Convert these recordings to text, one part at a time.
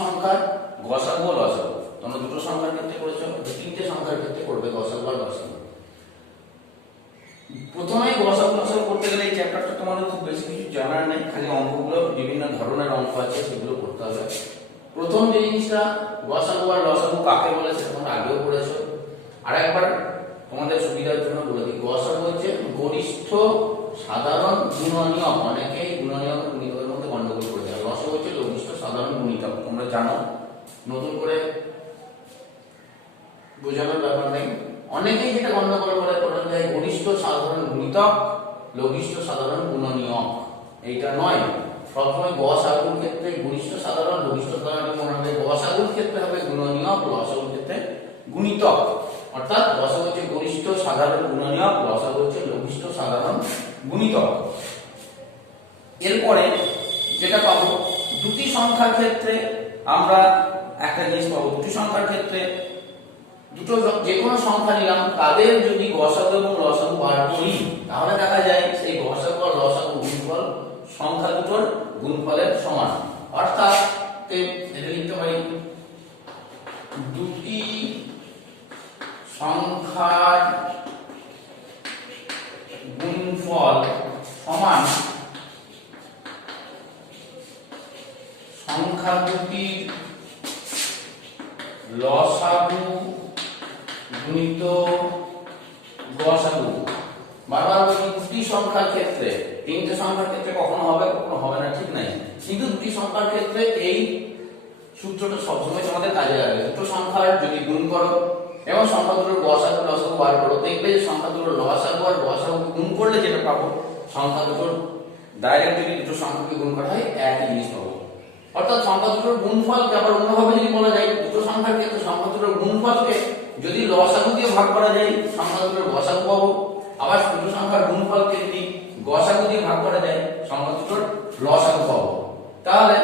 সংখ্যার গসাগু ও লসাগু। তোমরা দুটো সংখ্যার ক্ষেত্রে করেছো, তিনটে সংখ্যার ক্ষেত্রে করবে গসাগু আর লসাগু। প্রথমেই গসাগু লসাগু করতে গেলে এই চ্যাপ্টারটা তোমাদের খুব বেশি কিছু জানার নেই, খালি অঙ্কগুলো বিভিন্ন ধরনের অঙ্ক আছে সেগুলো করতে হবে। প্রথম যে জিনিসটা গসাগু আর লসাগু কাকে বলে সেটা তোমরা আগেও পড়েছো, আরেকবার তোমাদের সুবিধার জন্য বলে দিই। গসাগু হচ্ছে গরিষ্ঠ সাধারণ গুণনীয়ক, অনেকেই গুণনীয়ক গুণিতকের মধ্যে গন্ডগোল করে দেয়। লসাগু হচ্ছে লঘিষ্ঠ সাধারণ গুণিতক, তোমরা জানো, নতুন করে বোঝানোর ব্যাপার নেই। অনেকেই যেটা গন্ডগোল করে যায় গরিষ্ঠ সাধারণ গুণিতক, লঘিষ্ঠ সাধারণ গুণনীয়ক, এইটা নয়। সবসময় গসাগুর ক্ষেত্রে গরিষ্ঠ সাধারণ লঘিষ্ঠ সাধারণ মনে হবে, গসাগুর ক্ষেত্রে হবে গুণনীয়ক, লসাগুর ক্ষেত্রে গুণিতক। অর্থাৎ গসাগু হচ্ছে গরিষ্ঠ সাধারণ গুণনীয়ক, লসাগু হচ্ছে লঘিষ্ঠ সাধারণ গুণিতক। এরপরে যেটা পাবো দুটি সংখ্যার ক্ষেত্রে আমরা একটা জিনিস পাবো, দুটি সংখ্যার ক্ষেত্রে দুটো যে কোনো সংখ্যা নিলাম, তাদের যদি গসাগু এবং লসাগু বার করি তাহলে দেখা যায় সেই গসাগু আর লসাগু গুণফল সংখ্যা দুটোর গুণফলের সমান। অর্থাৎ এটা লিখতে পারি দুটি সংখ্যার গুণফল সমান সংখ্যা দুটির লসাগু গুণিত গসাগু। বারবার বলি দুটি সংখ্যার ক্ষেত্রে, তিনটে সংখ্যার ক্ষেত্রে কখনো হবে কখনো হবে না, ঠিক নাই, কিন্তু দুটি সংখ্যার ক্ষেত্রে এই সূত্রটা সবসময় তোমাদের কাজে লাগবে। দুটো সংখ্যার যদি গুণ করো এবং সংখ্যা দুটোর গসাগু লসাগু বার করো, দেখবে যে সংখ্যা দুটোর লসাগু আর গসাগু গুণ করলে যেটা পাবো, সংখ্যা দুটোর ডাইরেক্ট যদি দুটো সংখ্যাকে গুণ করা হয় একই জিনিস পাবো। অর্থাৎ সংখ্যা দুটোর গুণফলকে আবার অন্যভাবে যদি বলা যায়, দুটো সংখ্যার ক্ষেত্রে সংখ্যা দুটোর গুণফলকে যদি লসাগু দিয়ে ভাগ করা যায় সংখ্যা দুটোর গসাগু পাবো, আবার দুটো সংখ্যার গুণফলকে যদি গসাগু দিয়ে ভাগ করা যায় সংখ্যা দুটোর লসাগু পাবো। তাহলে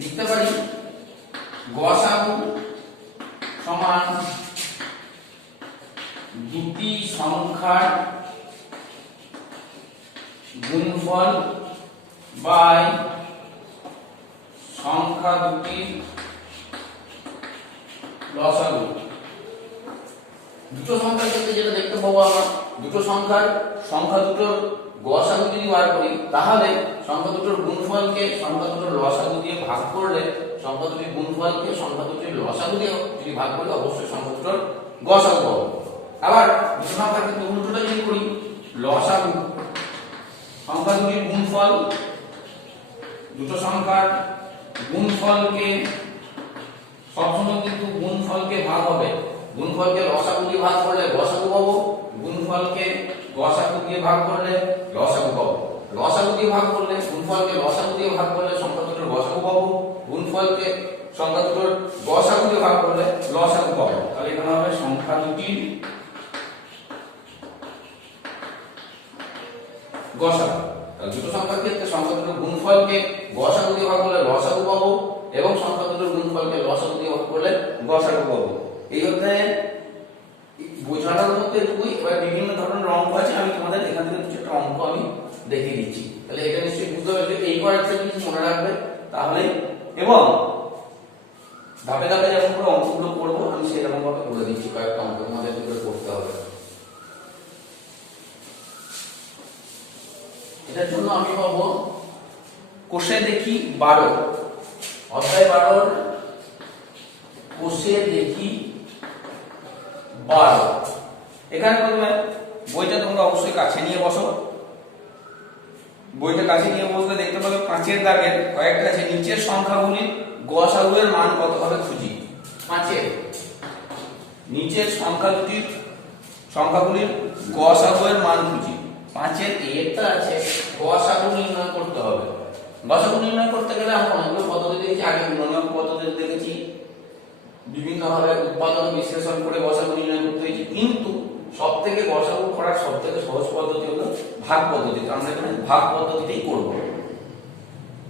লিখতে পারি গসাগু সমান দুটি সংখ্যার গুণফল বাই সংখ্যা দুটির লসাগু। দুটো সংখ্যার ক্ষেত্রে যেটা দেখতে পাবো আমরা, দুটো সংখ্যা দুটোর গসাগু যদি বার করি তাহলে সংখ্যা দুটোর গুণফলকে সংখ্যা দুটোর লসাগু দিয়ে ভাগ করলে, সংখ্যা দুটির গুণফলকে সংখ্যা দুটির লসাগু দিয়ে যদি ভাগ করলে অবশ্যই সংখ্যা দুটোর গসাগু পাবো। আবার দুটো সংখ্যার ক্ষেত্রে উল্টোটা যদি করি, লসাগু সংখ্যা দুটির গুণফল, দুটো সংখ্যার গুণফলকে সবসময় কিন্তু গুণফলকে ভাগ হবে, গুণফলকে লসাগু দিয়ে ভাগ করলে গসাগু পাবো, গুণফলকে গসাগু দিয়ে ভাগ করলে লসাগু পাবো। লসাগু দিয়ে ভাগ করলে গুণফলকে লসাগু দিয়ে ভাগ করলে সংখ্যা দুটোর গসাগু পাবো, গুণফলকে সংখ্যা দুটোর গসাগু দিয়ে ভাগ করলে লসাগু পাবো। তাহলে এখানে হবে সংখ্যা দুটির গসাগু। তাহলে দুটো সংখ্যার ক্ষেত্রে সংখ্যা দুটোর গুণফলকে গসাগু দিয়ে ভাগ করলে লসাগু পাবো এবং সংখ্যা দুটোর গুণফলকে লসাগু দিয়ে ভাগ করলে গসাগু পাবো। এই অধ্যায়ে বোঝানোর মধ্যে এটুকুই। এবার বিভিন্ন ধরনের অঙ্ক আছে, আমি তোমাদের এখান থেকে কিছু একটা অঙ্ক আমি দেখিয়ে দিচ্ছি, তাহলে এটা নিশ্চয়ই বুঝতে পারবে। এই কয়েকটা জিনিস মনে রাখবে তাহলে, এবং ধাপে ধাপে যখন করে অঙ্কগুলো করবো আমি সেরকম ভাবে বলে দিচ্ছি, কয়েকটা অঙ্ক তোমাদের ভিতরে করতে হবে। এটার জন্য আমি পাবো কোষে দেখি 12, অধ্যায় 12 কোষে দেখি 12। এখানে প্রথমে বইটা তোমরা অবশ্যই কাছে নিয়ে বসো, বইটা কাছে নিয়ে বসলে দেখতে পাবে 5 এর দাগের কয়েকটা আছে, নিচের সংখ্যাগুলির গসাগু এর মান কত হবে খুঁজি। 5 নিচের সংখ্যাগুলির গসাগু এর মান খুঁজি। 5 এরটা আছে গসাগু নির্ণয় করতে হবে। গসাগু নির্ণয় করতে গেলে আমরা অনেকগুলো পদ্ধতি দেখেছি, আগে গুণনীয়ক পদ্ধতি দেখেছি, বিভিন্ন ভাবে উৎপাদন বিশ্লেষণ করে গসাগু নির্ণয় করতে হয়েছে, কিন্তু সবথেকে গসাগু করার সবথেকে সহজ পদ্ধতি হলো ভাগ পদ্ধতি। আমরা এখানে ভাগ পদ্ধতিতেই করব।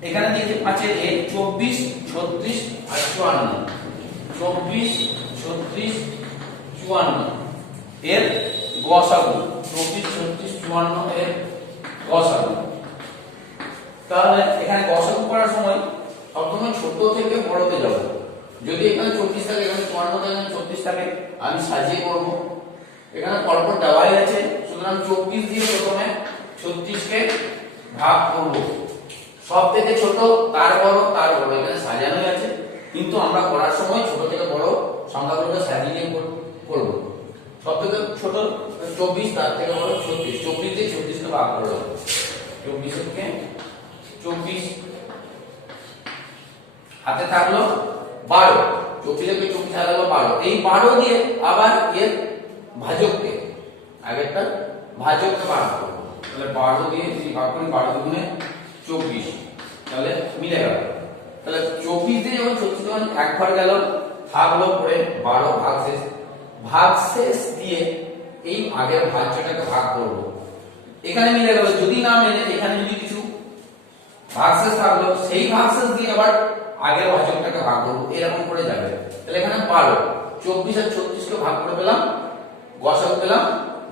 এখানে দিয়েছে 5 এর 24, 36 আর 54। 24, 36, 54 এর গসাগু, 24, 36, 54 এর গসাগু। তাহলে এখানে গসাগু করার সময় সবসময় ছোট থেকে বড়তে যাব। যদি এখানে 24 থাকে, এখানে 54 থাকে, এখানে 36 থাকে, আমি সাজিয়ে করব। এখানে পরপর দেওয়াই আছে, সুতরাং 24 দিয়ে প্রথমে 36 কে ভাগ করব। সব থেকে ছোট তার বড়, এখানে সাজানোই আছে, কিন্তু আমরা করার সময় ছোট থেকে বড় সংখ্যাগুলোকে সাজিয়ে করব। সব থেকে ছোট 24, তার থেকে বড় 36। 24 দিয়ে 36 কে ভাগ করব। 24 কে 24 হাতে থাকলো 12, 24 থেকে 24 হাতে থাকলো 12। এই 12 দিয়ে আবার এর ভাজককে, আগেরটা ভাজককে ভাগ করব। তাহলে 12 দিয়ে যদি ভাগ করি, 12 দুগুণে 24, তাহলে মিলে গেল। তাহলে 24 দিয়ে যখন 36 যখন একবার গেল, থাকলো পরে 12 ভাগশেষ দিয়ে এই আগের ভাজ্যটাকে ভাগ করব। এখানে মিলে গেল। যদি না মেলে, এখানে যদি কিছু ভাগশেষ থাকলো, সেই ভাগশেষ দিয়ে আবার আগের ভাজকটাকে ভাগ করব, এরকম করে যাবে। তাহলে এখানে 12, 24 আর 36 কে ভাগ করে পেলাম, গসাগু পেলাম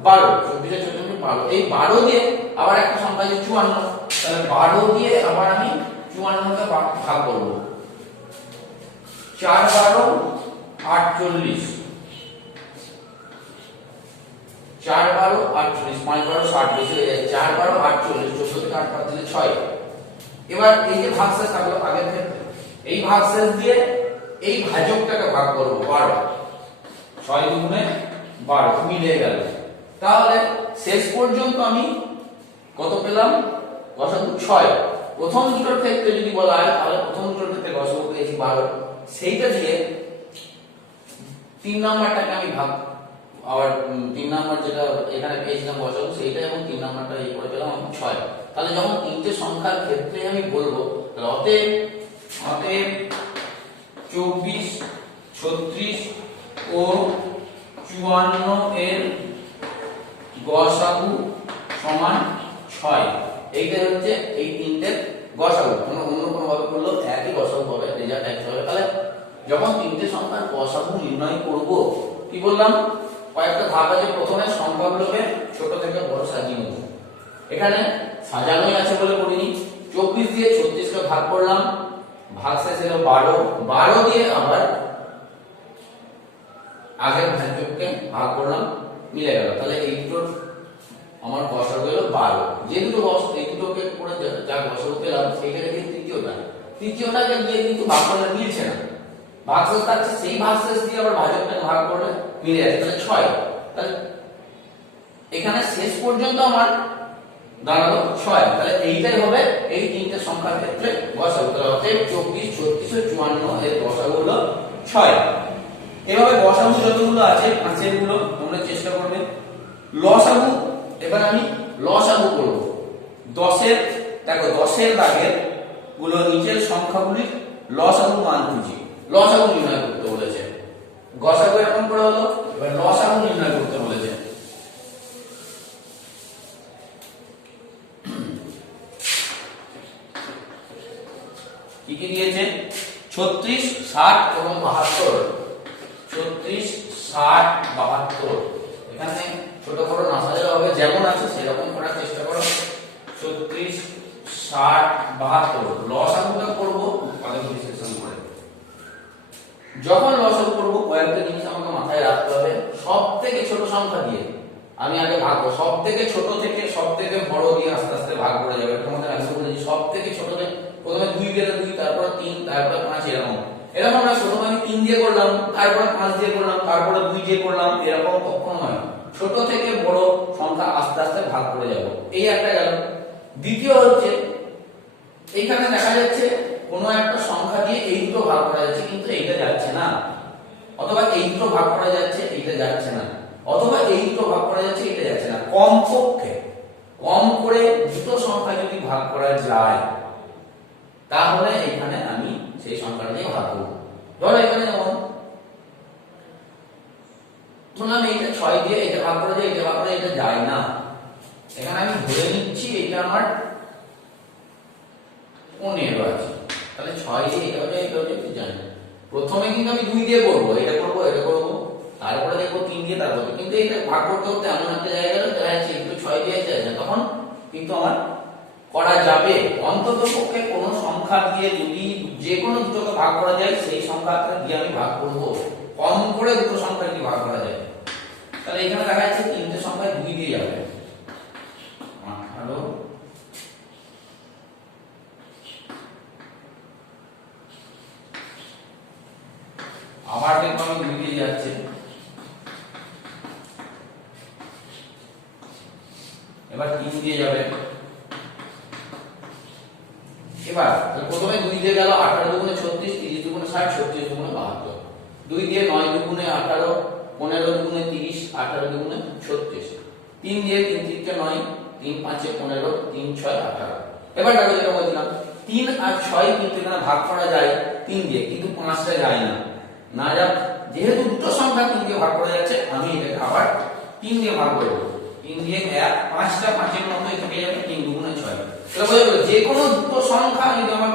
12। 24 আর 36 12। এই 12 দিয়ে আবার একটা সংখ্যা আছে 54, তাহলে 12 দিয়ে আবার আমি 54 কে ভাগ করব। 4 12 48, 4 12 48, 5 12 60, বেশি হয়ে যায়। 4 12 48, 14 থেকে 8 বাদ দিলে 6। এবার এই যে ভাগশেষ থাকলো আগের থেকে, এই ভাগশেষ দিয়ে এই ভাজকটাকে ভাগ করব 12। 6 দুগুণে 12, মিলে গেল। তাহলে শেষ পর্যন্ত আমি কত পেলাম? গসাগু 6। প্রথম দুটোর ক্ষেত্রে যদি বলা হয়, তাহলে প্রথম দুটোর ক্ষেত্রে গসাগু পেয়েছি 12। সেইটা দিয়ে 3 নাম্বারটাকে আমি ভাগ, আবার 3 নাম্বার যেটা এখানে পেয়েছিলাম গসাগু, সেইটা এবং 3 নাম্বারটা এই করে পেলাম আমি 6। তাহলে যখন তিনটে সংখ্যার ক্ষেত্রে আমি বলবো, তাহলে অতএব 24, 36 ও 54 এর গসাগু সমান 6। এইটা হচ্ছে এই তিনটের গসাগু। অন্য কোনো ভাবে করলেও একই গসাগু হবে, রেজাল্ট এক হবে। তাহলে যখন তিনটে সংখ্যার গসাগু নির্ণয় করব, কি বললাম, কয়েকটা ধাপ আছে। প্রথমে সংখ্যাগুলোকে ছোট থেকে বড় সাজিয়ে নেব। এখানে সাজানোই আছে বলে করিনি। 24 দিয়ে 36 কে ভাগ করলাম, ভাগশেষ এলো 12। 12 দিয়ে আবার আগের ভাজককে ভাগ করলাম, মিলে গেল। তাহলে এই দুটোর আমার গসাগু হলো 12। যে দুটো এই দুটোকে করে যা গসাগু পেলাম, সেইটা দেখি তৃতীয়টাকে দিয়ে কিন্তু ভাগ করলে মিলছে না। ভাগশেষ থাকছে, সেই ভাগশেষ দিয়ে আবার ভাজকটাকে ভাগ করলে মিলে যাচ্ছে, তাহলে 6। তাহলে এখানে শেষ পর্যন্ত আমার দাঁড়ালো 6। তাহলে এইটাই হবে এই তিনটে সংখ্যার ক্ষেত্রে গসাগু। তাহলে অতএব 24, 36 ও 54 এর গসাগু হলো 6। এভাবে গসাগু যতগুলো আছে পাঁচের গুলো তোমরা চেষ্টা করবে। লসাগু, এবার আমি লসাগু করব। 10 এর, দেখো 10 এর দাগের গুলো নিচের সংখ্যাগুলির লসাগু মান খুঁজি। লসাগু নির্ণয় করতে বলেছে। গসাগু এরকম করে হলো, এবার লসাগু নির্ণয় করতে বলেছে। কি কি দিয়েছে? 36, 60 এবং 72। 36, 60, 72। এখানে ছোট বড় না সাজালে হবে, যেমন আছে সেরকম করার চেষ্টা করো। 36, 60, 72 লসাগুটা করব উৎপাদক বিশ্লেষণ করে। যখন লসাগু করব, কয়েকটা জিনিস আমাকে মাথায় রাখতে হবে। সবথেকে ছোট সংখ্যা দিয়ে আমি আগে ভাগ করব। সবথেকে ছোট থেকে সবথেকে বড় দিয়ে আস্তে আস্তে ভাগ করে যাবে। তোমাদের আগে বলেছি, সবথেকে ছোট থেকে প্রথমে 2 গেলে 2, তারপর 3, তারপর 5, এরকম না। প্রথমে আমি 3 দিয়ে করলাম, তারপর 5 দিয়ে করলাম, তারপর 2 দিয়ে করলাম, এরকম কখনো নয়। ছোট থেকে বড় সংখ্যা আস্তে আস্তে ভাগ করে যাব। এই একটা গেল। দ্বিতীয় হচ্ছে, এখানে দেখা যাচ্ছে কোনো একটা সংখ্যা দিয়ে এই দুটো ভাগ করা যাচ্ছে, কিন্তু এইটা যাচ্ছে না। অথবা এই দুটো ভাগ করা যাচ্ছে, এইটা যাচ্ছে না। অথবা এই দুটো ভাগ করা যাচ্ছে, এটা যাচ্ছে না। কমপক্ষে কম করে দুটো সংখ্যা যদি ভাগ করা যায়, তাহলে এখানে আমি সেই সংখ্যাটা দিয়ে ভাগ করব। ধরো এখানে যেমন ধরলাম এইটা 6 দিয়ে এটা ভাগ করা যায়, এটা ভাগ করা যায়, এটা যায় না। এখানে আমি ধরে নিচ্ছি এটা আমার 15 আছে। তাহলে 6 দিয়ে এটা হবে, এটা হবে, এটা যায় না। প্রথমে কিন্তু আমি 2 দিয়ে করব, এটা করব, এটা করব, তারপরে দেখবো 3 দিয়ে, তারপরে। কিন্তু এটা ভাগ করতে করতে এমন একটা জায়গা গেল, দেখা যাচ্ছে একটু 6 দিয়ে আছে, তখন কিন্তু আমার করা যাবে, অন্তত পক্ষে কোনো সংখ্যা দিয়ে যদি যে কোনো দুটোকে ভাগ করা যায় সেই সংখ্যাটা দিয়ে আমি ভাগ করব, কম করে দুটো সংখ্যা যদি ভাগ করা যায়। তাহলে এখানে দেখা যাচ্ছে তিনটে সংখ্যা 2 দিয়ে যাবে, 18 আবার দেখো আমি 2 দিয়ে যাচ্ছে, এবার 3 দিয়ে যাবে। এবার প্রথমে 2 দিয়ে গেল 18 দুগুণে 36, 30 দুগুণে 60, 36 দুগুণে 72। 2 দিয়ে 9 দুগুণে 18, 15 দুগুণে 30, 18 দুগুণে 36। 3 দিয়ে 3 3 9, 3 5 15, 3 6 18। এবার দেখো যেটা বলছিলাম 3 আর 6 কিন্তু এখানে ভাগ করা যায় 3 দিয়ে, কিন্তু 5টা যায় না। না যাক, যেহেতু দুটো সংখ্যা 3 দিয়ে ভাগ করা যাচ্ছে আমি এটাকে আবার 3 দিয়ে ভাগ করব। 3 দিয়ে 5টা 5 এর মতো থেকে যাবে, 3 দুগুণে 6। তাহলে বোঝা গেল যে কোনো দুটো সংখ্যা যদি আমার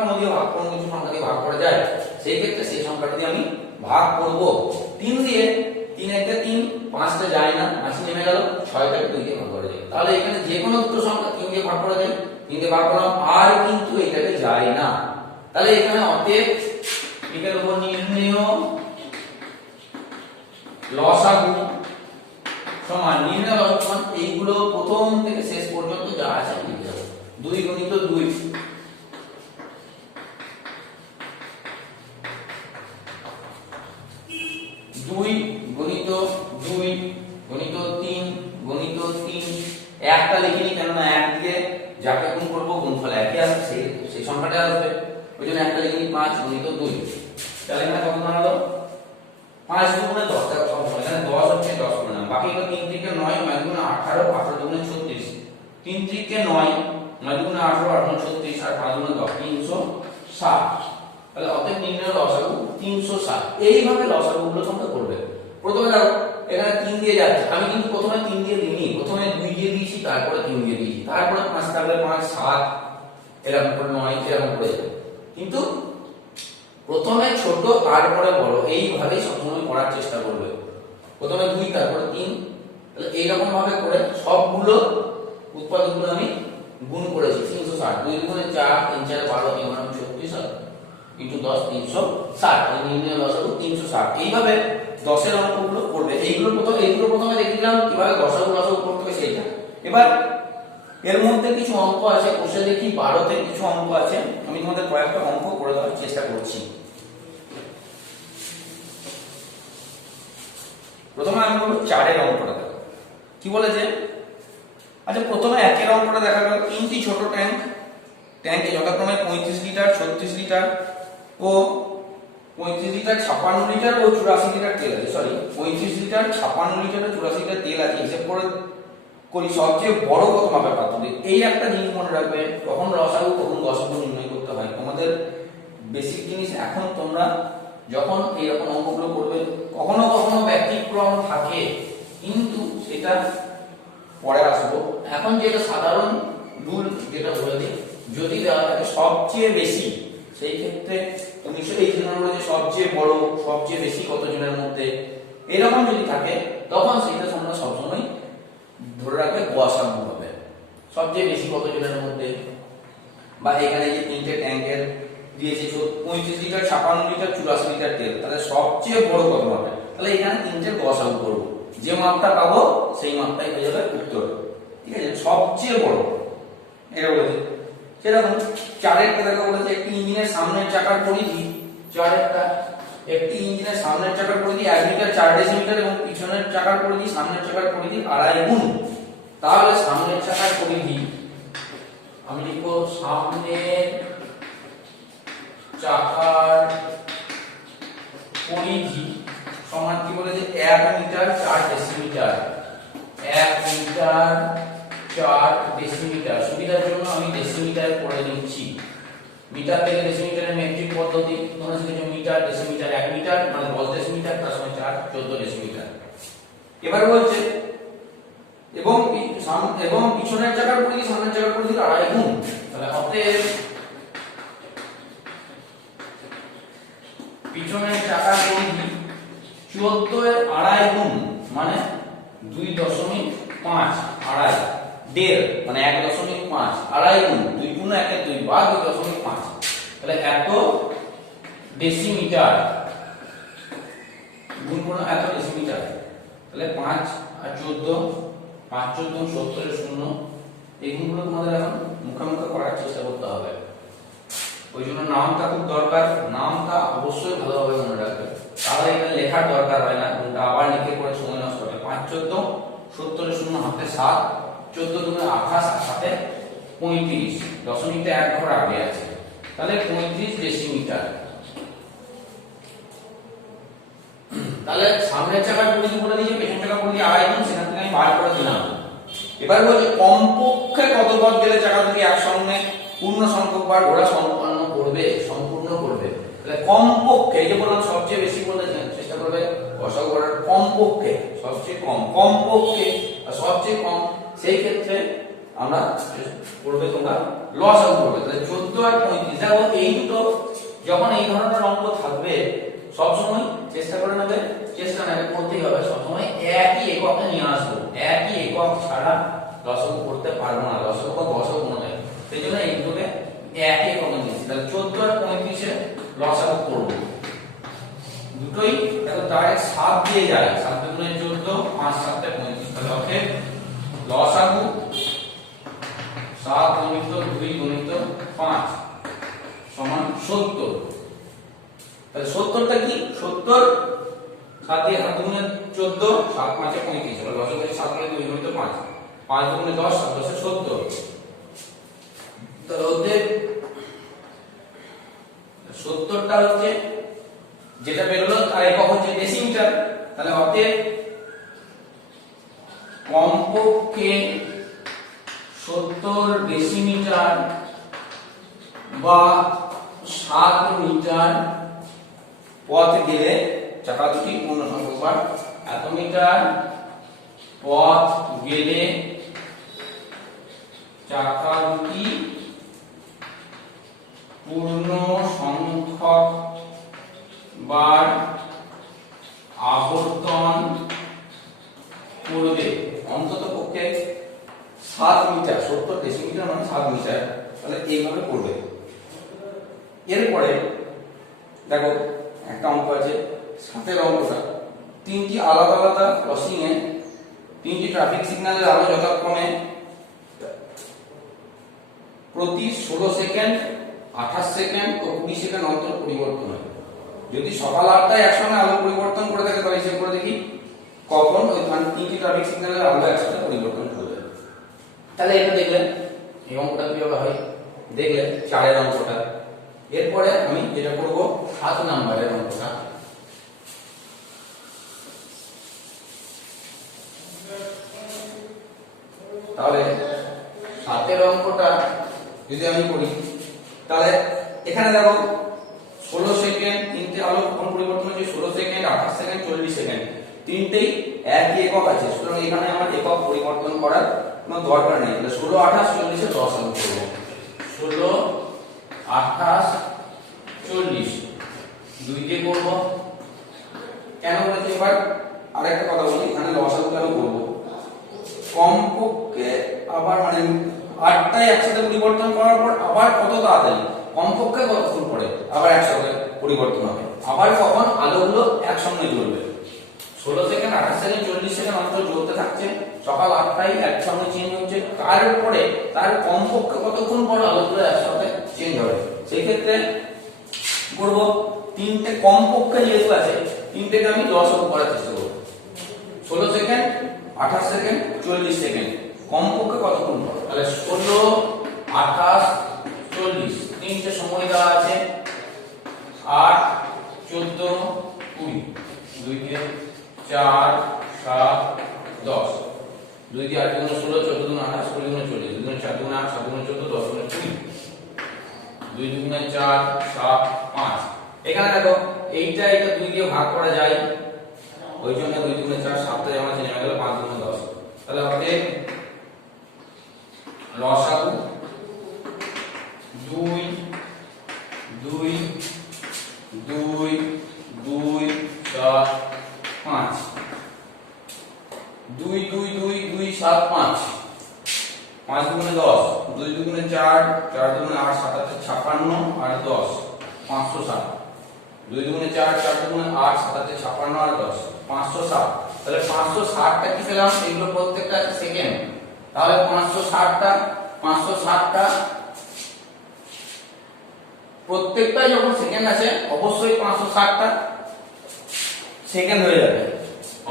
কোনো কিছু সংখ্যা দিয়ে ভাগ করা যায় সেই ক্ষেত্রে সেই সংখ্যাটা দিয়ে আমি ভাগ করব। 3 দিয়ে 3 1 3, 5টা যায় না, 5 নেমে গেল, 6টাকে 2 দিয়ে ভাগ করা যায়। তাহলে এখানে যে কোনো দুটো সংখ্যা 3 দিয়ে ভাগ করা যায়, 3 দিয়ে ভাগ করলাম, আর কিন্তু এটাকে যায় না। তাহলে এখানে অতএব এটার উপর নির্ণেয় লসাগু সমান নির্ণয় লসাগু সমান এইগুলো প্রথম থেকে শেষ পর্যন্ত যা আছে লিখে দেব। 2 গুণিত 2, 2 গুণিত 2 গুণিত 3 গুণিত 3, একটা লিখিনি কেননা 1 দিয়ে যাকে গুণ করব গুণফল একই আসবে, সেই সংখ্যাটা আসবে, ওই জন্য একটা লিখিনি। 5 গুণিত 2, তাহলে এখানে কত দাঁড়ালো 5 দুগুণে 10, টাকা সব এখানে 10 হচ্ছে 10 গুণ, বাকি তো 3 থেকে 9, 9 গুণে 18, 18 দুগুণে 36, 3 থেকে 9, 9 দুগুণে 18, 18 36, আর 5 দুগুণে 10, 360। তাহলে অতএব নির্ণয় লসাগু 360। এইভাবে লসাগুগুলো তোমরা করবে। প্রথমে দেখো এখানে 3 দিয়ে যাচ্ছে, আমি কিন্তু প্রথমে 3 দিয়ে দিইনি, প্রথমে 2 দিয়ে দিয়েছি, তারপরে 3 দিয়ে দিয়েছি, তারপরে 5 থাকলে 5 7 এরকম করে 9 এরকম করে যাবে। কিন্তু প্রথমে ছোট তারপরে বড়, এইভাবেই সবসময় করার চেষ্টা করবে। প্রথমে 2 তারপরে 3, তাহলে এইরকম ভাবে করে সবগুলো উৎপাদকগুলো আমি গুণ করেছি। 360, 2 গুণে 4, 3 4 12, 3 9 36 ইনটু 10 360, এই নির্ণয় লসাগু 360। এইভাবে 10 এর অঙ্কগুলো করবে। এইগুলো প্রথমে দেখে দিলাম কিভাবে লসাগু করতে হবে সেইটা। এবার এর মধ্যে কিছু অঙ্ক আছে, বসে দেখি 12 তে কিছু অঙ্ক আছে, আমি তোমাদের কয়েকটা অঙ্ক করে দেওয়ার চেষ্টা করছি। প্রথমে আমি বলবো 4 এর অঙ্কটা দেখো কি বলেছে। আচ্ছা, প্রথমে 1 এর অঙ্কটা দেখা গেল, 3টি ছোট ট্যাঙ্কে যথাক্রমে 35 লিটার, 36 লিটার ও 35 লিটার, 56 লিটার ও 84 লিটার তেল আছে। সরি, 35 লিটার, 56 লিটার ও 84 লিটার তেল আছে। হিসাব করি সবচেয়ে বড় কত মাপের পাত্র। এই একটা জিনিস মনে রাখবে, কখন লসাগু কখন গসাগু নির্ণয় করতে হয়। তোমাদের বেসিক জিনিস এখন তোমরা যখন এইরকম অঙ্কগুলো করবে, কখনো কখনো ব্যতিক্রম থাকে, কিন্তু সেটা পরে আসবো। এখন যেটা সাধারণ রুল যেটা বলে দিই, যদি দেওয়া থাকে সবচেয়ে বেশি, সেই ক্ষেত্রে তুমি এই জন্য বলে যে সবচেয়ে বড়, সবচেয়ে বেশি কতজনের মধ্যে, এরকম যদি থাকে তখন সেইটা তোমরা সবসময় ধরে রাখবে গসাগু হবে। সবচেয়ে বেশি কতজনের মধ্যে, বা এখানে যে 3টে ট্যাঙ্কের দিয়েছে 35 লিটার, 56 লিটার, 84 লিটার তেল, তাহলে সবচেয়ে বড় কত হবে, তাহলে এখানে 3টের গসাগু করব। যে মাপটা পাবো সেই মাপটাই হয়ে যাবে উত্তর। ঠিক আছে, সবচেয়ে বড় এটা বলেছে। সেরকম 4এরটা দেখা বলেছে, একটি ইঞ্জিনের সামনের চাকার পরিধি, 4এরটা একটি ইঞ্জিনের সামনের চাকার পরিধি 1 মিটার 4 ডেসিমিটার এবং পিছনের চাকার পরিধি সামনের চাকার পরিধি 2.5 গুণ। তাহলে সামনের চাকার পরিধি আমি লিখব সামনের চাকার পরিধি সমান কি বলেছে 1 মিটার 4 ডেসিমিটার। 1 মিটার 4 ডেসিমিটার, সুবিধার জন্য আমি ডেসিমিটার করে নিচ্ছি। মিটার থেকে ডেসিমিটারের মেট্রিক পদ্ধতি তোমরা শিখেছো, মিটার ডেসিমিটার। 1 মিটার মানে 10 ডেসিমিটার, তার সঙ্গে 4 14 ডেসিমিটার। এবার বলছে এবং পিছনের চাকার পরিধি সামনের চাকার পরিধি 2.5 গুণ। তাহলে অতএব পিছনের চাকার পরিধি 14 এর 2.5 গুণ মানে 2.5, 2.5 দেড় মানে 1.5, আড়াই গুণ 2 গুণ 1 2 বা 2.5, তাহলে এত ডেসিমিটার গুণ করো এত ডেসিমিটার, তাহলে 5 আর 14, 5 14 70 এর শূন্য, এই গুণগুলো তোমাদের এখন মুখে মুখে করার চেষ্টা করতে হবে। ওই জন্য নামটা খুব দরকার, নামটা অবশ্যই ভালোভাবে মনে রাখবে, তাহলে এখানে লেখার দরকার হয় না, গুণটা আবার লিখে করে সময় নষ্ট হবে। 5 14 70 এর শূন্য হাতে 7, 14 দুগুণে 28 আর সাথে 35, দশমিকটা এক ঘর আগে আছে, তাহলে 35 ডেসিমিটার। তাহলে সামনের চাকার পরিধি বলে দিয়েছে, পেছনের চাকার পরিধি আড়াই গুণ, সেখান থেকে আমি বার করে দিলাম। এবার বলছি কমপক্ষে কত বার গেলে চাকা দুটি একসঙ্গে পূর্ণ সংখ্যক বার ঘোরা সম্পূর্ণ করবে। তাহলে কমপক্ষে, এই যে বললাম সবচেয়ে বেশি বলতে চেষ্টা করবে বসাও করার, কমপক্ষে সবচেয়ে কম, কমপক্ষে আর সবচেয়ে কম, সেই ক্ষেত্রে আমরা করবে তোমরা লসাগু করবে। তাহলে 14 আর 35, দেখো এই দুটো যখন এই ধরনের অঙ্ক থাকবে সবসময় চেষ্টা করতেই হবে সবসময় একই এককে নিয়ে আসবো, একই একক ছাড়া লসাগু করতে পারবো না, লসাগু বা গসাগু মনে হয়, সেই জন্য এই দুটোকে একই এককে নিয়েছি। তাহলে 14 আর 35 এ লসাগু করবো, দুটোই দেখো ডাইরেক্ট 7 দিয়ে যায়, 7 গুণে 14, 5 7 35, তাহলে ওকে লসাগু 7 গুণিত 2 গুণিত 5 সমান 70। তাহলে 70টা কি? 70 7 দিয়ে 7 গুণে 14, 7 5 35, তাহলে লসাগু 7 গুণে 2 গুণিত 5, 5 গুণে 10, 7 10 70। তাহলে ওতে 70টা হচ্ছে যেটা বেরোলো তার একক হচ্ছে ডেসিমিটার, তাহলে ওতে কমপক্ষে 70 ডেসিমিটার বা 7 মিটার পথ গেলে চাকা দুটি পূর্ণ সংখ্যক বার, এত মিটার পথ গেলে চাকা দুটি পূর্ণ সংখ্যক বার আবর্তন করবে, অন্তত পক্ষে 7 মিটার, 70 ডেসিমিটার মানে 7 মিটার, তাহলে এইভাবে করবে। এরপরে দেখো একটা অঙ্ক আছে, সাথের অঙ্কটা, তিনটি আলাদা আলাদা ক্রসিং এ তিনটি ট্রাফিক সিগন্যালের আলো যথাক্রমে প্রতি 16 সেকেন্ড, 28 সেকেন্ড ও 20 সেকেন্ড অন্তর পরিবর্তন হয়। যদি সকাল 8টায় একসঙ্গে আলো পরিবর্তন করে থাকে তাহলে হিসেব করে দেখি কখন ওই তিনটি ট্রাফিক সিগন্যালের আলো একসাথে পরিবর্তন করবে। তাহলে এটা দেখলেন এই অঙ্কটা কিভাবে হয়, দেখলেন 4 অঙ্কটা। এরপরে আমি যেটা করব 7 নম্বরের অঙ্কটা, তাহলে 7 অঙ্কটা যদি আমি করি তাহলে এখানে দেখো 16 সেকেন্ড, তিনটে আলো কখন পরিবর্তন হচ্ছে, 16 সেকেন্ড, 28 সেকেন্ড, 40 সেকেন্ড, তিনটেই একই একক আছে, সুতরাং এখানে আমার একক পরিবর্তন করার কোনো দরকার নেই। তাহলে 16 28 40 এর লসাগু করব, 16 28 40 2 দিয়ে করব। কেন বলছি এবার আরেকটা কথা বলি, এখানে লসাগু কেন করব, কমপক্ষে আবার মানে 8টায় একসাথে পরিবর্তন করার পর আবার কত তাড়াতাড়ি, কমপক্ষে কতক্ষণ পরে আবার একসাথে পরিবর্তন হবে, আবার কখন আলোগুলো একসঙ্গে জ্বলবে, 16 সেকেন্ড, 28 সেকেন্ড, 40 সেকেন্ড অন্তর জ্বলতে থাকছে, সকাল 8টায় একসঙ্গে চেঞ্জ হচ্ছে, তারপরে তার কমপক্ষে কতক্ষণ পর আলোগুলো একসাথে চেঞ্জ হবে। সেই ক্ষেত্রে করব তিনটে, কমপক্ষে যেহেতু আছে তিনটেকে আমি লসাগু করার চেষ্টা করব, 16 সেকেন্ড, 28 সেকেন্ড, 40 সেকেন্ড, কমপক্ষে কতক্ষণ পর, তাহলে 16 28 40 তিনটে সময় দেওয়া আছে, 8 14 20, 2 দিয়ে 4 7 10, 2 দিয়ে 8 গুণ 16, 14 গুণ 28, 16 গুণ 40, 2 গুণ 4 গুণ 8, 7 গুণ 14, 10 গুণ 20, 2 গুণ 4 7 5। এখানে দেখো এইটা 2 দিয়ে ভাগ করা যায়, ওই জন্য 2 গুণ 4 7টা আমরা জেনে গেল, 5 গুণ 10, তাহলে হবে লসাগু 2 2 2 2 7 5, 2 2 2 2 7 5, 5 দুগুণে 10, 2 দুগুণে 4, 4 দুগুণে 8, 7 8 56 আর 10 560, 2 দুগুণে 4, 4 দুগুণে 8, 7 8 56 আর 10 560। তাহলে 560টা কি পেলাম? এগুলো প্রত্যেকটা আছে সেকেন্ড। তাহলে 560টা প্রত্যেকটাই যখন সেকেন্ড আছে অবশ্যই 560টা সেকেন্ড হয়ে যাবে।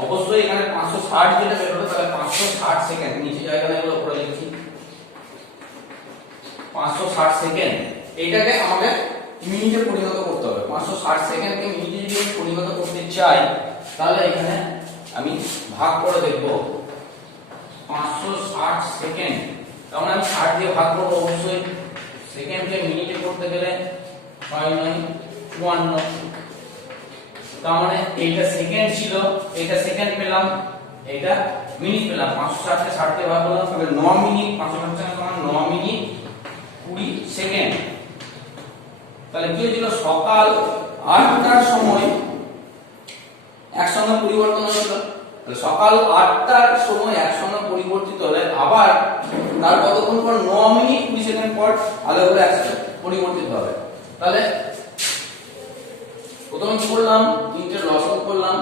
অবশ্যই এখানে 560 যেটা বেরোলো তাহলে 560 সেকেন্ড, নিচে জায়গায় এগুলো উপরে লিখছি 560 সেকেন্ড। এটাকে আমাদের মিনিটে পরিণত করতে হবে। 560 সেকেন্ডকে মিনিটে যদি আমি পরিণত করতে চাই তাহলে এখানে আমি ভাগ করে দেখব 560 সেকেন্ড, তাহলে আমি 60 দিয়ে ভাগ করব। অবশ্যই সেকেন্ডকে মিনিটে করতে গেলে 6 9 54, তার মানে এইটা সেকেন্ড ছিল, এটা সেকেন্ড পেলাম, এটা মিনিট পেলাম। 560 কে 60 দিয়ে ভাগ করলাম তবে 9 মিনিট, 560 সমান 9 মিনিট 20 সেকেন্ড। তাহলে কি হয়েছিল? সকাল 8টার সময় একসঙ্গে পরিবর্তন হয়েছিল। তাহলে সকাল 8টার সময় একসঙ্গে পরিবর্তিত হলে আবার তার কতক্ষণ পর 9 মিনিট 20 সেকেন্ড পর আলোগুলো একসাথে পরিবর্তিত হবে। তাহলে প্রথমে কি করলাম? তিনটে লসক করলাম,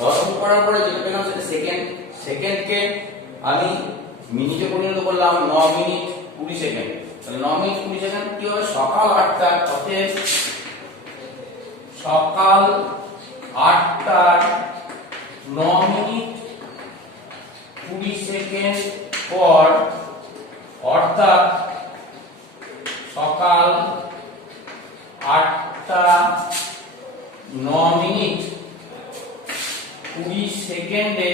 লসক করার পরে যেটা পেলাম সেটা সেকেন্ড, সেকেন্ডকে আমি মিনিটে পরিণত করলাম 9 মিনিট 20 সেকেন্ড। তাহলে 9 মিনিট 20 সেকেন্ড কি হবে? সকাল 8টা, অতএব সকাল 8টার 9 মিনিট 20 সেকেন্ড পর, অর্থাৎ সকাল 8টা 9 মিনিট 20 সেকেন্ডে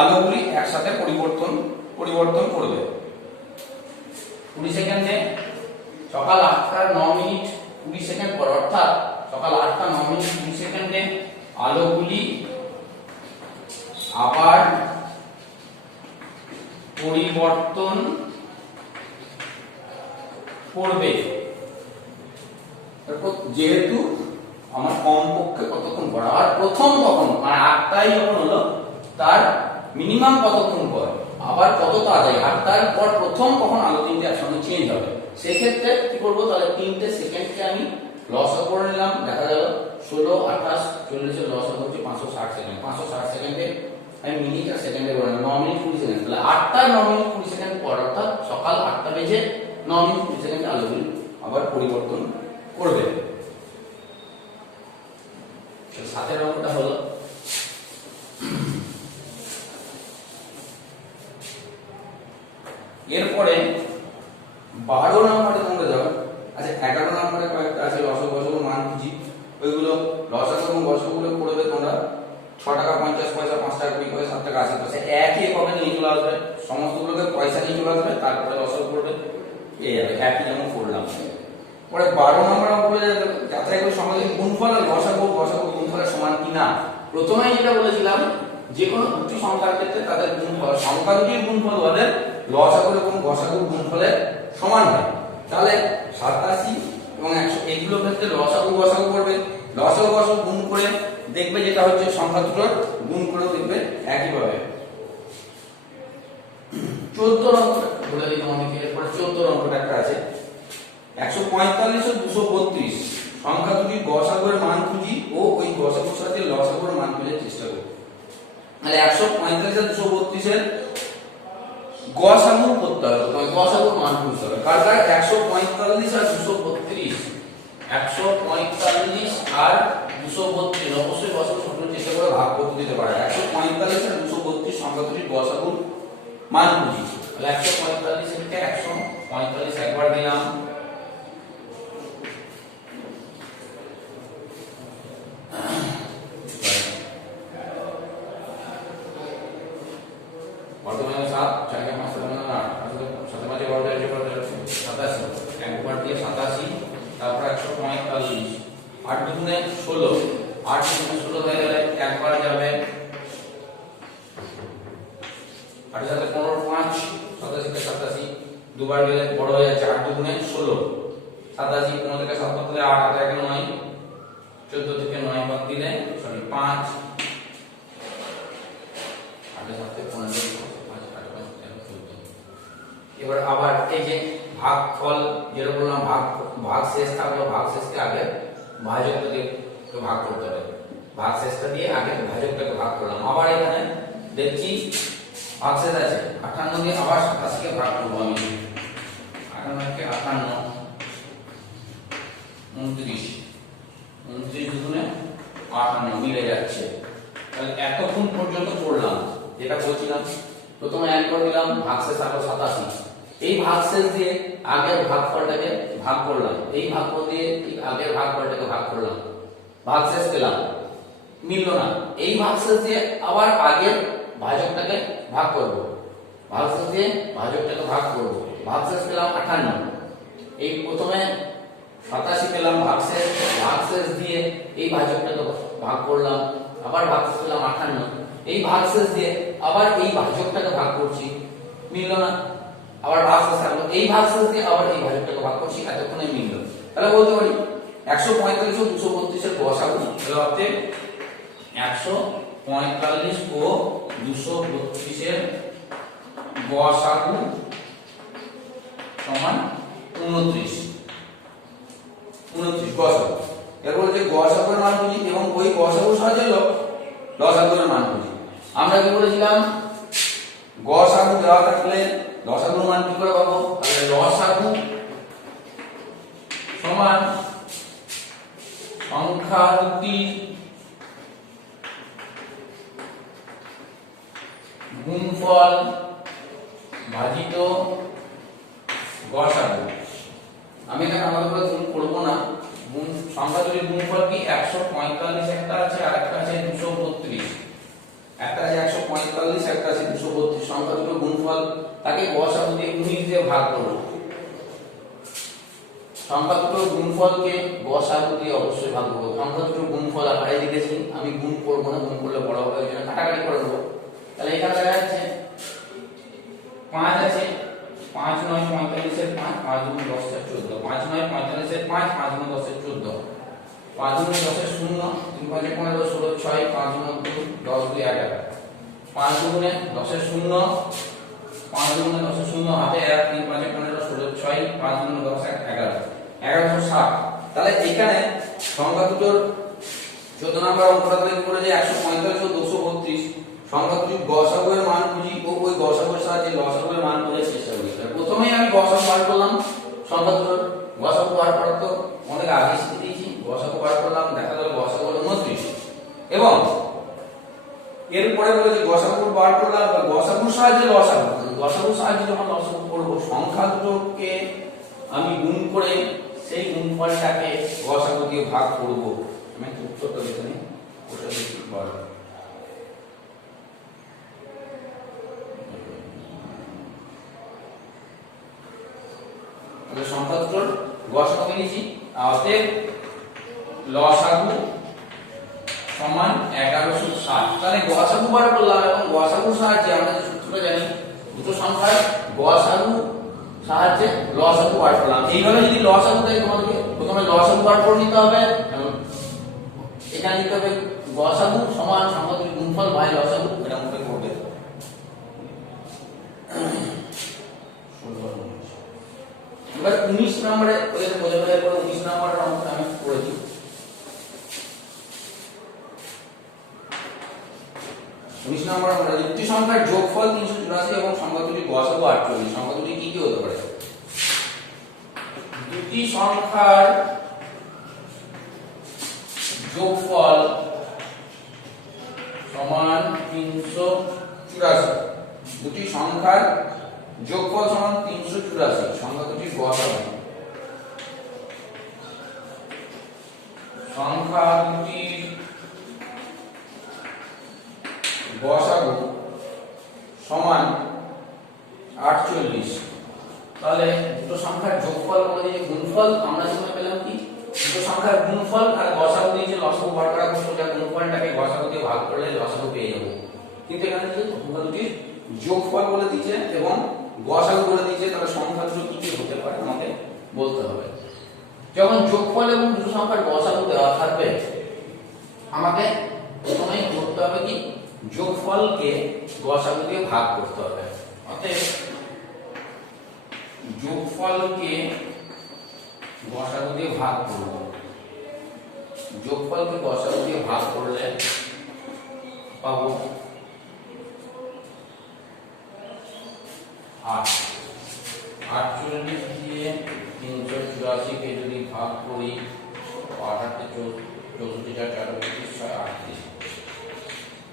আলোগুলি একসাথে পরিবর্তন করবে। 20 সেকেন্ডে সকাল 8টার 9 মিনিট 20 সেকেন্ড পর, অর্থাৎ সকাল 8টা 9 মিনিট 20 সেকেন্ডে আলোগুলি আবার পরিবর্তন করবে। যেহেতু আমার কমপক্ষে কতক্ষণ পর, আর প্রথম কখন মানে 8টাই যখন হলো তার মিনিমাম কতক্ষণ পর, আবার কত তাড়াতাড়ি 8টার পর প্রথম কখন আলো তিনটে একসঙ্গে চেঞ্জ হবে, সেই ক্ষেত্রে কি করব? তাহলে তিনটে সেকেন্ডকে আমি লসও করে নিলাম। দেখা গেল 16 28 40 এর লসও হচ্ছে 560 সেকেন্ড। 560 সেকেন্ডে আমি মিনিট আর সেকেন্ডে বললাম 9 মিনিট 20 সেকেন্ড। তাহলে 8টা 9 মিনিট 20 সেকেন্ড পর, অর্থাৎ সকাল 8টা বেজে 9 মিনিট 20 সেকেন্ডে আলোগুলি আবার পরিবর্তন করবে। সাতের অঙ্কটা হলো এরপরে 12 নম্বরে তোমরা যাবে। আচ্ছা 11 নম্বরে কয়েকটা আছে লসক গসক মান খুঁজি, ওইগুলো লসক এবং গসকগুলো করবে তোমরা। 6 টাকা 50 পয়সা, 5 টাকা 20 পয়সা, 7 টাকা 80 পয়সা একই এককে নিয়ে চলে আসবে। সমস্তগুলোকে পয়সা নিয়ে চলে আসবে, তারপরে লসক করবে, এই যাবে একই যেমন করলাম। পরে 12 নম্বর অঙ্কে যাচাই করে সমাধান গুণফল আর লসাগু গুণফলের সমান কিনা। প্রথমেই যেটা বলেছিলাম যে কোনো দুটি সংখ্যার ক্ষেত্রে তাদের গুণফল, সংখ্যা দুটির গুণফল হলে লসাগু এবং গসাগুর গুণফলের সমান হয়। তাহলে 87 এবং 100 এইগুলোর ক্ষেত্রে লসাগু গসাগু করবে, লসাগু গসাগু গুণ করে দেখবে যেটা হচ্ছে সংখ্যা দুটোর গুণ করে দেখবে একই পাবে। 14 অঙ্কটা বলে দিই তোমাদেরকে। এরপরে 14 অঙ্কটা একটা আছে 145 ও 232 সংখ্যা দুটির গসাগুর মান খুঁজি ও ওই গসাগুর সাথে লসাগুর মান খোঁজার চেষ্টা করি। তাহলে 145 আর 232 এর গসাগু করতে হবে, তোমার গসাগুর মান খুঁজতে হবে। কার কার? 145 আর 232, 145 আর 232 অবশ্যই গসাগু সূত্র চেষ্টা করে ভাগ করতে দিতে পারে। 145 আর 232 সংখ্যা দুটির গসাগুর মান খুঁজি। তাহলে 145 থেকে 145 একবার দিলাম, বর্তমানে 7 4 5 7 8 7 5 12 87 একবার দিয়ে 87, তারপর 145 8 দুগুণে 16, 8 দুগুণে 16 হয়ে গেলে একবার যাবে, 8 এর সাথে 15 5 87 থেকে 87 দুবার গেলে বড় হয়ে যাচ্ছে 8 দুগুণে 16 87, 15 থেকে 7 বাদ দিলে 8 8 একে 9, 14 থেকে 9 বাদ দিলে 5, 8 এর সাথে 15 এবার আবার এই যে ভাগফল যেটা বললাম, ভাগ শেষ থাকলো, ভাগ শেষকে আগে ভাজকটাকে ভাগ করতে হবে, ভাগ শেষটা দিয়ে আগে ভাজকটাকে ভাগ করলাম। আবার এখানে দেখছি ভাগ শেষ আছে 58 দিয়ে আবার 87 কে ভাগ করবো আমি, 58 কে 58 29 দুগুণে 58 মিলে যাচ্ছে। তাহলে এতক্ষণ পর্যন্ত করলাম যেটা বলছিলাম, প্রথমে এক করে দিলাম, ভাগশেষ থাকলো 87, এই ভাগশেষ দিয়ে আগের ভাগফলটাকে ভাগ করলাম, এই ভাগফল দিয়ে আগের ভাগফলটাকে ভাগ করলাম, ভাগশেষ পেলাম, মিললো না, এই ভাগশেষ দিয়ে আবার আগের ভাজকটাকে ভাগ করব, ভাগশেষ দিয়ে ভাজকটাকে ভাগ করব, ভাগশেষ পেলাম 58, এই প্রথমে 87 পেলাম ভাগশেষ, ভাগশেষ দিয়ে এই ভাজকটাকে ভাগ করলাম, আবার ভাগশেষ পেলাম 58, এই ভাগশেষ দিয়ে আবার এই ভাজকটাকে ভাগ করছি, মিলল না, আবার ভাগশেষ থাকলো, এই ভাগশেষ দিয়ে আবার এই ভাজকটাকে ভাগ করছি, এতক্ষণে মিলল। তাহলে বলতে পারি 145 ও 232 এর গসাগু, তাহলে অতএব 145 ও 232 এর গসাগু সমান 29 গসাগু। এরপর যে গসাগুর মান খুঁজি এবং ওই গসাগুর সাহায্যে লসাগুর মান খুঁজি। আমরা কি বলেছিলাম, গসাগু দেওয়া থাকলে লসাগুর মান কি করে পাবো? তাহলে লসাগু সমান সংখ্যা দুটি গুণফল ভাজিত গসাগু। আমি এখানে আমাদের করে গুণ করবো না, গুণ সংখ্যা দুটির গুণফল কি 145 একটা আছে আর একটা আছে 232, একটা আছে 145 একটা আছে 232, সংখ্যা দুটোর গুণফল তাকে গসাগু দিয়ে 19 দিয়ে ভাগ করব। সংখ্যা দুটোর গুণফলকে গসাগু দিয়ে অবশ্যই ভাগ করব। সংখ্যা দুটোর গুণফল আকারে লিখেছি, আমি গুণ করব না, গুণ করলে বড় হবে, ওই জন্য কাটাকাটি করে নেব। তাহলে এখানে দেখা যাচ্ছে 5 আছে, 5 9 45 এর 5, 5 গুণ 10 এর 14, 5 9 45 এর 5, 5 গুণ 10 এর 14, 5 গুণ 10 এর 0, 3 5 15 16 6, 5 গুণ 2 10 2 11, 5 গুণে 10 এর 0, 5 গুণে 10 এর 0 হাতে 1, 3 5 15 16 6, 5 গুণ 10 11, 1160। তাহলে এখানে সংখ্যা দুটোর 14 নম্বর অঙ্কটা তৈরি করে যে 145 ও 232 সংখ্যা দুটির গসাগু এর মান খুঁজি ও ওই গসাগুর সাহায্যে লসাগু এর মান খুঁজে চেষ্টা করি। প্রথমেই আমি গসাগু বার করলাম, সংখ্যা দুটোর গসাগু বার করার তো অনেক আগে শিখে দিয়েছি, গসাগু বার করলাম, দেখা গেল গসাগু হলো 29 এবং এরপরে বলে যে গসাগু বার করলাম, গসাগুর সাহায্যে লসাগু, গসাগুর সাহায্যে যখন লসাগু করব সংখ্যা দুটোকে আমি গুণ করে সেই গুণফলটাকে গসাগু দিয়ে ভাগ করব। আমি উত্তরটা লিখে নিই, ওটা লিখি বল। তাহলে সংখ্যা দুটোর গসাগু নিয়েছি, অতএব লসাগু সমান 1160। তাহলে গসাগু বার করলাম এবং গসাগুর সাহায্যে আমরা যে সূত্রটা জানি, দুটো সংখ্যার গসাগু সাহায্যে লসাগু বার করলাম। এইভাবে যদি লসাগু দেয় তোমাদেরকে প্রথমে লসাগু বার করে নিতে হবে, এখানে নিতে হবে গসাগু সমান সংখ্যা দুটির গুণফল বাই লসাগু, এটা মনে করবে। এবার 19 নম্বরে ওদের বোঝা বোঝা করে 19 নম্বরের অঙ্কটা আমি করে দিই। 19 নম্বর আমরা দুটি সংখ্যার যোগফল 384 এবং সংখ্যা দুটির গসাগু 48, সংখ্যা দুটি কি কি হতে পারে? দুটি সংখ্যার যোগফল সমান 384, দুটি সংখ্যার যোগফল সমান 384, সংখ্যা দুটির গসাগু, সংখ্যা দুটির গসাগু সমান 48। তাহলে দুটো সংখ্যার যোগফল বলে যে গুণফল আমরা যখন পেলাম কি দুটো সংখ্যার গুণফল আর গসাগু দিয়ে যে লসাগু বার করা হচ্ছে, ওটা গুণফলটাকে গসাগু দিয়ে ভাগ করলে লসাগু পেয়ে যাব। কিন্তু এখানে যে সংখ্যা দুটির যোগফল বলে দিয়েছে এবং গসাগু বলে দিয়েছে, তাহলে সংখ্যা দুটো কি কি হতে পারে আমাকে বলতে হবে। যখন যোগফল এবং দুটো সংখ্যার গসাগু দেওয়া থাকবে, আমাকে প্রথমেই করতে হবে কি যোগফলকে গসাগু দিয়ে ভাগ করতে হবে। অতএব যোগফলকে গসাগু দিয়ে ভাগ করব। যোগফলকে গসাগু দিয়ে ভাগ করলে পাবো 8। 48 দিয়ে 384 কে যদি ভাগ করি 8 8 64 4 4 38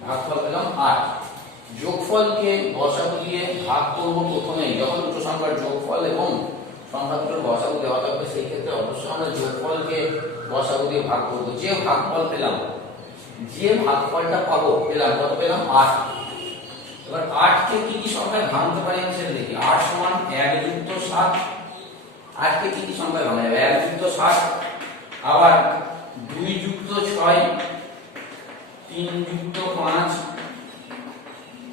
ভাগফল পেলাম 8। যোগফলকে গসাগু দিয়ে ভাগ করব প্রথমে, যখন দুটো সংখ্যার যোগফল এবং সংখ্যা দুটোর গসাগু দেওয়া থাকবে সেই ক্ষেত্রে অবশ্যই আমরা যোগফলকে গসাগু দিয়ে ভাগ করব। যে ভাগফল পেলাম, যে ভাগফলটা পাবো পেলাম কত পেলাম 8। এবার 8 কে কি কি সংখ্যায় ভাঙতে পারি আমি সেটা দেখি। 8 সমান 1 যুক্ত 7। 8 কে কি কি সংখ্যায় ভাঙা যাবে? 1 যুক্ত 7, আবার 2 যুক্ত 6, 3 যুক্ত 5,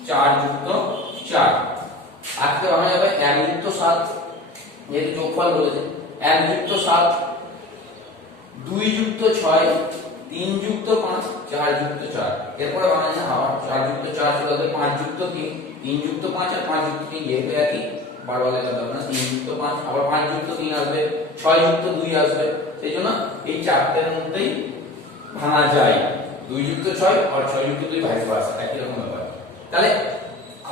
4 যুক্ত 4। 8 কে ভাঙা যাবে 1 যুক্ত 7, যেহেতু যোগফল বলেছে 1 যুক্ত 7, 2 যুক্ত 6, 3 যুক্ত 5, 4 যুক্ত 4। এরপরে ভাঙা যায় আবার 4 যুক্ত 4 চলে যাবে 5 যুক্ত 3, 3 যুক্ত 5 আর 5 যুক্ত 3 যেহেতু একই বারবার লেখা যাবে না। 3 যুক্ত 5 আবার 5 যুক্ত 3 আসবে, 6 যুক্ত 2 আসবে। সেই জন্য এই চারটের মধ্যেই ভাঙা যায়। 2 যুক্ত 6 আর 6 যুক্ত 2 ভাইস ভার্সা, একই রকম ব্যাপার। তাহলে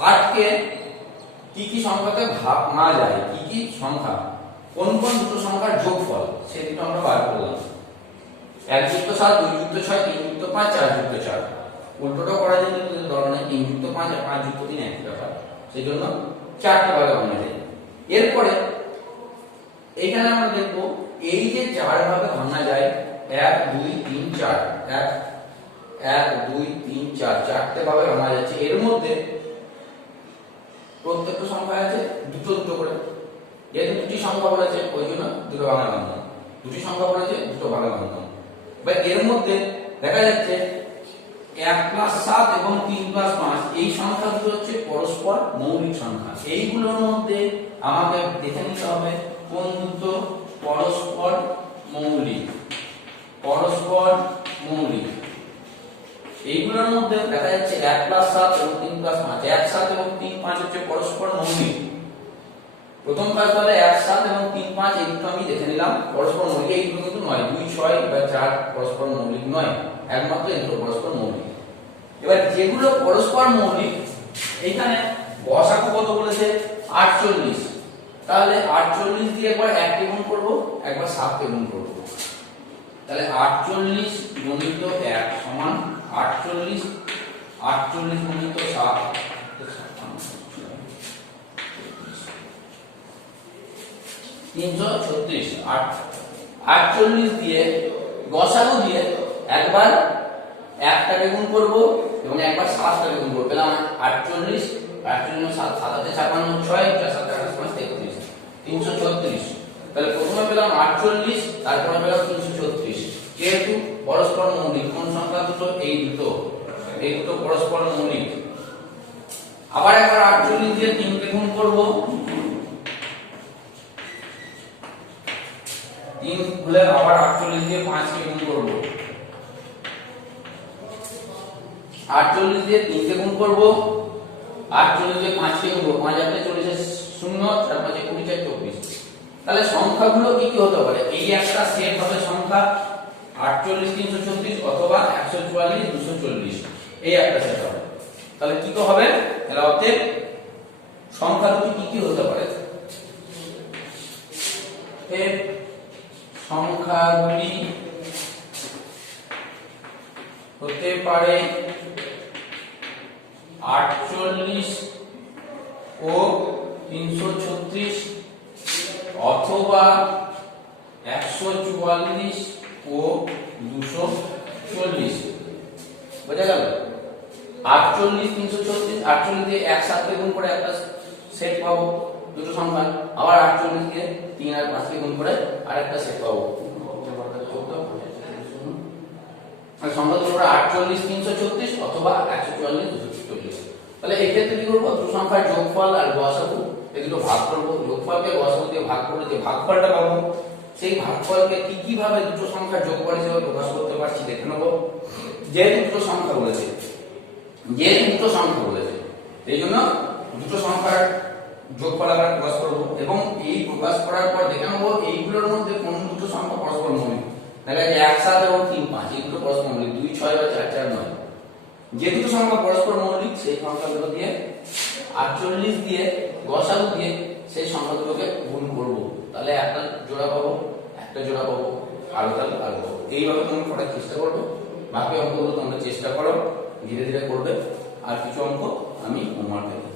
8 কে কি কি সংখ্যাতে ভাঙা যায়, কি কি সংখ্যা, কোন কোন দুটো সংখ্যার যোগফল সেই দুটো আমরা বার করলাম। 1 যুক্ত 7, 2 যুক্ত 6, 3 যুক্ত 5, 4 যুক্ত 4। উল্টোটা করা যায় কিন্তু দরকার নেই, 3 যুক্ত 5 আর 5 যুক্ত 3 একই ব্যাপার। সেই জন্য চারটা ভাগে ভাঙা যায়। এরপরে এইখানে আমরা দেখব এই যে 4 ভাগে ভাঙা যায় 1 2 3 4, 1 2 3 4 চারটে ভাগে ভাঙা যাচ্ছে। এর মধ্যে প্রত্যেকটা সংখ্যা আছে দুটো দুটো করে, যেহেতু দুটি সংখ্যা বলেছে ওই জন্য দুটো ভাগে ভাঙলাম। দুটি সংখ্যা বলেছে দুটো ভাগে ভাঙলাম। বা এর মধ্যে দেখা যাচ্ছে 1 + 7 এবং 3 + 5 এই সংখ্যা দুটো হচ্ছে পরস্পর মৌলিক সংখ্যা। এইগুলোর মধ্যে আমাকে দেখে নিতে হবে কোন দুটো পরস্পর মৌলিক। পরস্পর মৌলিক এইগুলোর মধ্যে দেখা যাচ্ছে 1 + 7 এবং 3 + 5, 1 7 এবং 3 5 হচ্ছে পরস্পর মৌলিক। প্রথম কাজ তাহলে 1 7 এবং 3 5 এই দুটো আমি দেখে নিলাম পরস্পর মৌলিক। এই দুটো কিন্তু নয়, 2 6 বা 4 পরস্পর মৌলিক নয়, একমাত্র এই দুটো পরস্পর মৌলিক। এবার যেগুলো পরস্পর মৌলিক এখানে গসাগু কত বলেছে 48। তাহলে 48 দিয়ে একবার 1 কে গুণ করব, একবার 7 কে গুণ করব। তাহলে 48 গুণিত 1 সমান 48, 48 গুণিত 7 336। 48 দিয়ে গসাগু দিয়ে একবার 1 টাকে গুণ করব এবং একবার 7 টাকে গুণ করব। পেলাম 48, 48 7 7 তে 56, 6 4 7 8 5 33, 336। তাহলে প্রথমে পেলাম 48, তারপরে পেলাম 336। যেহেতু পরস্পর মৌলিক, কোন সংখ্যা দুটো? এই দুটো পরস্পর মৌলিক। আবার একবার 48 দিয়ে 3 কে গুণ করব, 3 হলে আবার 48 দিয়ে 5 কে গুণ করব, 48 দিয়ে 3 কে গুণ করব, 48 দিয়ে 5 কে গুণ করব, 5 হাতে 40 0 4 5 20 4 24। তাহলে সংখ্যাগুলো কি কি হতে পারে? এই একটা সেট হবে সংখ্যা 48 336 অথবা 144 240, এই একটা সেট হবে। তাহলে কি কি হবে? তাহলে অতএব সংখ্যা দুটি কি কি হতে পারে? এর সংখ্যাগুলি হতে পারে 48 ও 336 অথবা 144 ও 240। বোঝা গেল? 48 336, 48 দিয়ে 1 7 কে গুণ করে একটা সেট পাবো দুটো সংখ্যা, আবার 48 দিয়ে 3 আর 5 কে গুণ করে আরেকটা সেট পাবো। আর সংখ্যা দুটো 48 336 অথবা 144 240। তাহলে এই ক্ষেত্রে কি করব? দুটো সংখ্যার যোগফল আর গসাগু এই দুটো ভাগ করব। যোগফলকে গসাগু দিয়ে ভাগ করলে যে ভাগফলটা পাবো সেই ভাগফলকে কি কি ভাবে দুটো সংখ্যার যোগফল হিসেবে প্রকাশ করতে পারছি দেখে নেব। যেহেতু দুটো সংখ্যা বলেছে এই জন্য দুটো সংখ্যার যোগফল আকারে প্রকাশ করব এবং এই প্রকাশ করার পর দেখে নেবো এইগুলোর মধ্যে কোন দুটো সংখ্যা পরস্পর মৌলিক। তাহলে 1 7 এবং 3 5 এই দুটো পরস্পর মৌলিক, 2 6 বা 4 4 9। যে দুটো সংখ্যা পরস্পর মৌলিক সেই সংখ্যাগুলো দিয়ে 48 দিয়ে গসাগু দিয়ে সেই সংখ্যাগুলোকে গুণ করব, তাহলে একটা জোড়া পাবো, একটা জোড়া পাবো, আরো তাহলে আরো পাবো। এইভাবে তোমরা করার চেষ্টা করবে। বাকি অঙ্কগুলো তোমরা চেষ্টা করো, ধীরে ধীরে করবে। আর কিছু অঙ্ক আমি হোমওয়ার্কে